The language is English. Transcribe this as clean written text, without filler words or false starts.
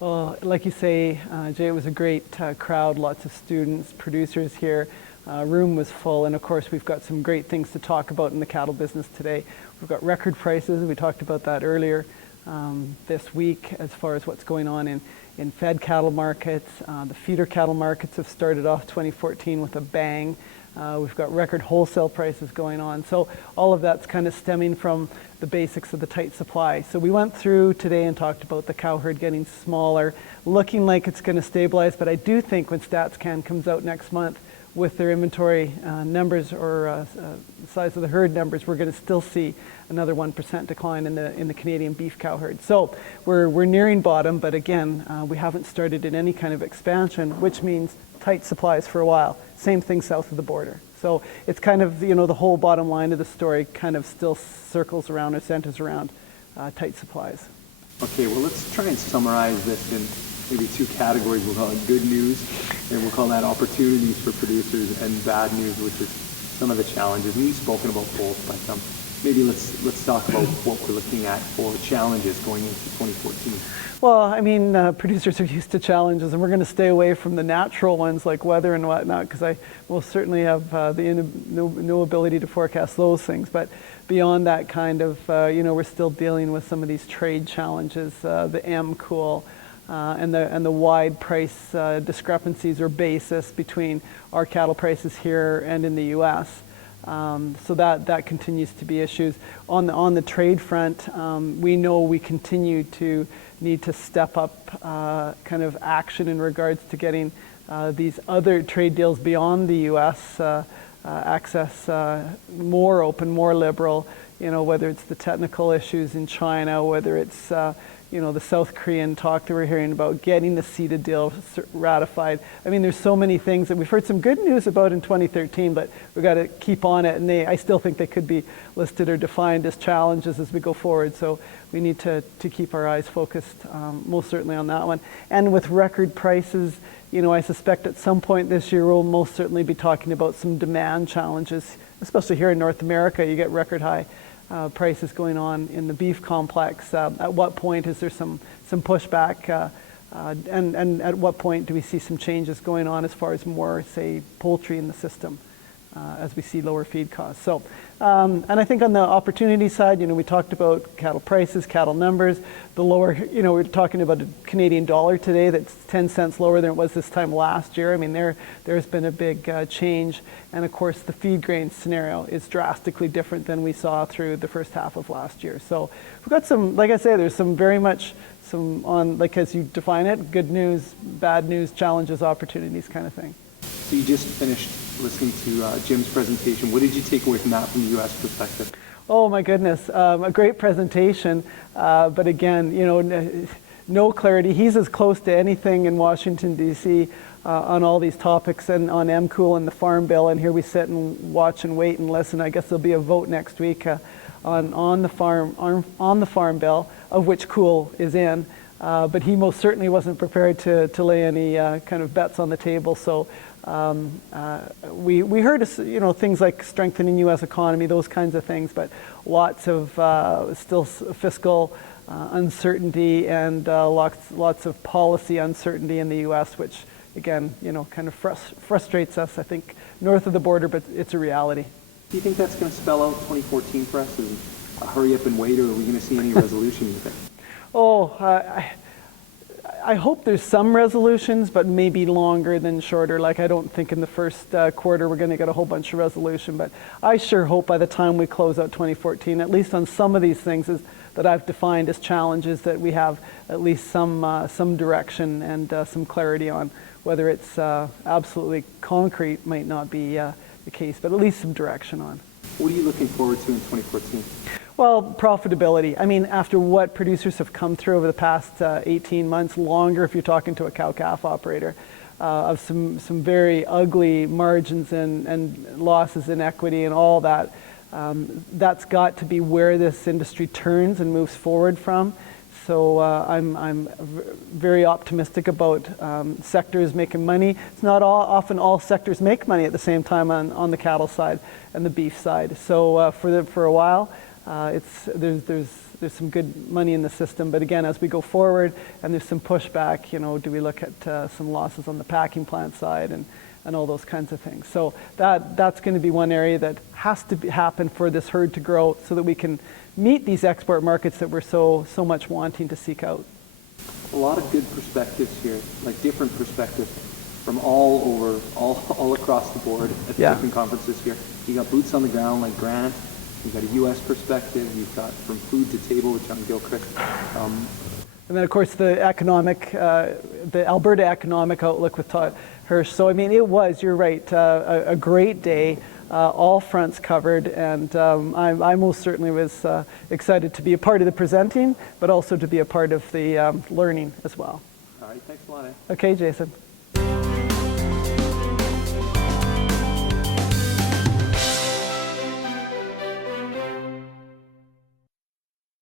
Well, like you say, Jay, it was a great crowd, lots of students, producers here. Room was full, and of course we've got some great things to talk about in the cattle business today. We've got record prices, we talked about that earlier this week as far as what's going on in fed cattle markets. The feeder cattle markets have started off 2014 with a bang. We've got record wholesale prices going on. So all of that's kind of stemming from the basics of the tight supply. So we went through today and talked about the cow herd getting smaller, looking like it's going to stabilize, but I do think when StatsCan comes out next month with their inventory numbers or size of the herd numbers, we're going to still see another 1% decline in the Canadian beef cow herd. So we're nearing bottom, but again, we haven't started in any kind of expansion, which means tight supplies for a while. Same thing south of the border. So it's kind of, the whole bottom line of the story kind of still circles around or centers around tight supplies. Okay, well, let's try and summarize this in maybe two categories. We'll call it good news, and we'll call that opportunities for producers, and bad news, which is some of the challenges. And you've spoken about both, but maybe let's talk about what we're looking at for challenges going into 2014. Well, I mean, producers are used to challenges, and we're going to stay away from the natural ones like weather and whatnot, because I most certainly have no ability to forecast those things. But beyond that kind of, we're still dealing with some of these trade challenges, the M-Cool, and the wide price discrepancies or basis between our cattle prices here and in the U.S. So that continues to be issues. On the trade front, we know we continue to need to step up kind of action in regards to getting these other trade deals beyond the U.S. Access more open, more liberal, whether it's the technical issues in China, whether it's the South Korean talk that we're hearing about, getting the CETA deal ratified. I mean, there's so many things that we've heard some good news about in 2013, but we've got to keep on it, and I still think they could be listed or defined as challenges as we go forward. So we need to keep our eyes focused most certainly on that one. And with record prices, I suspect at some point this year we'll most certainly be talking about some demand challenges, especially here in North America. You get record high prices going on in the beef complex. At what point is there some pushback, and at what point do we see some changes going on as far as more, say, poultry in the system as we see lower feed costs? So, and I think on the opportunity side, we talked about cattle prices, cattle numbers, the lower, we're talking about a Canadian dollar today that's 10 cents lower than it was this time last year. I mean, there's been a big change. And of course, the feed grain scenario is drastically different than we saw through the first half of last year. So we've got some, like I say, there's some very much some on, like as you define it, good news, bad news, challenges, opportunities kind of thing. So you just finished listening to Jim's presentation. What did you take away from that from the U.S. perspective? Oh my goodness, a great presentation, but again, no clarity. He's as close to anything in Washington, D.C. On all these topics and on M-Cool and the Farm Bill, and here we sit and watch and wait and listen. I guess there'll be a vote next week on the Farm Bill, of which Cool is in. But he most certainly wasn't prepared to lay any kind of bets on the table. So we heard things like strengthening U.S. economy, those kinds of things, but lots of still fiscal uncertainty and lots of policy uncertainty in the U.S., which again, kind of frustrates us, I think, north of the border, but it's a reality. Do you think that's going to spell out 2014 for us? Is it a hurry up and wait, or are we going to see any resolution, you think? Oh, I hope there's some resolutions, but maybe longer than shorter. Like, I don't think in the first quarter we're going to get a whole bunch of resolution, but I sure hope by the time we close out 2014, at least on some of these things that I've defined as challenges, that we have at least some direction and some clarity on. Whether it's absolutely concrete might not be the case, but at least some direction on. What are you looking forward to in 2014? Well, profitability. I mean, after what producers have come through over the past 18 months, longer if you're talking to a cow-calf operator, of some very ugly margins and losses in equity and all that, that's got to be where this industry turns and moves forward from. So I'm very optimistic about sectors making money. It's not often all sectors make money at the same time on the cattle side and the beef side. So for a while, there's there's some good money in the system. But again, as we go forward and there's some pushback, do we look at some losses on the packing plant side and all those kinds of things. So that's going to be one area that has to happen for this herd to grow so that we can meet these export markets that we're so much wanting to seek out. A lot of good perspectives here, like different perspectives from all over, all across the board at the different conferences here. You got boots on the ground like Grant. You've got a U.S. perspective. You've got from food to table with John Gilchrist. And then, of course, the Alberta economic outlook with Todd Hirsch. So, I mean, it was, you're right, a great day, all fronts covered. And I most certainly was excited to be a part of the presenting, but also to be a part of the learning as well. All right, thanks a lot. Okay, Jason.